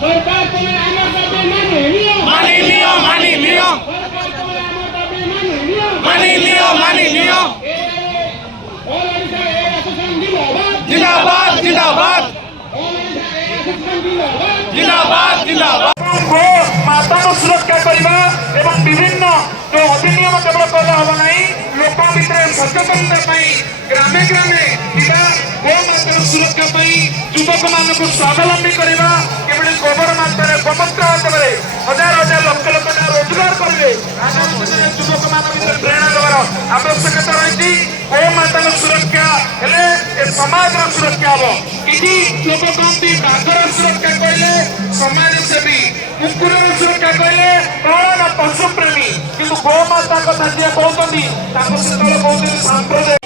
सरकार तुम्हें आमर दाबी मानी लियो जिंदाबाद जिंदाबाद जिंदाबाद जिंदाबाद गो माता सुरक्षा करवा एवं विभिन्न जो अधिनियम केवल कले हम ना लोक भितर सचेतनता ग्रामे ग्रामे गो माता सुरक्षा युवक मान स्वावलंबी करवा केवल गोबर मात्रा गोमूत्र माध्यम हजार हजार लक्ष लक्ष रोजगार करेंगे आगामी दिन युवक मान प्रेरणा देवार आवश्यकता रही गो माता सुरक्षा समाज सुरक्षा हम कि लोक कहते बाघर सुरक्षा कहले समाज सेवी कुकुर सुरक्षा कहले कौन ना पशु प्रेमी किंतु गो माता कथा जी कहते कहते सांप्रदायिक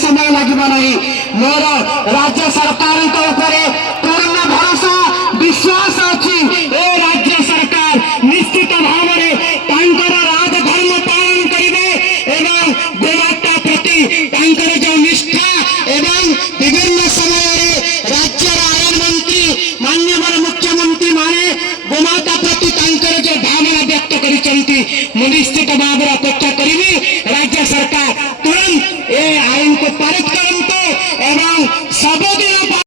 समय लगे मोर राज्य सरकार पूर्ण भरोसा विश्वास अच्छी ए राज्य सरकार निश्चित भाव में राजधर्म पालन करेंगे एवं गोमाता प्रति जो निष्ठा एवं विभिन्न समय राज्य आयन मंत्री माननीय मुख्यमंत्री माने गोमाता प्रति जो भावना व्यक्त कर निश्चित भाव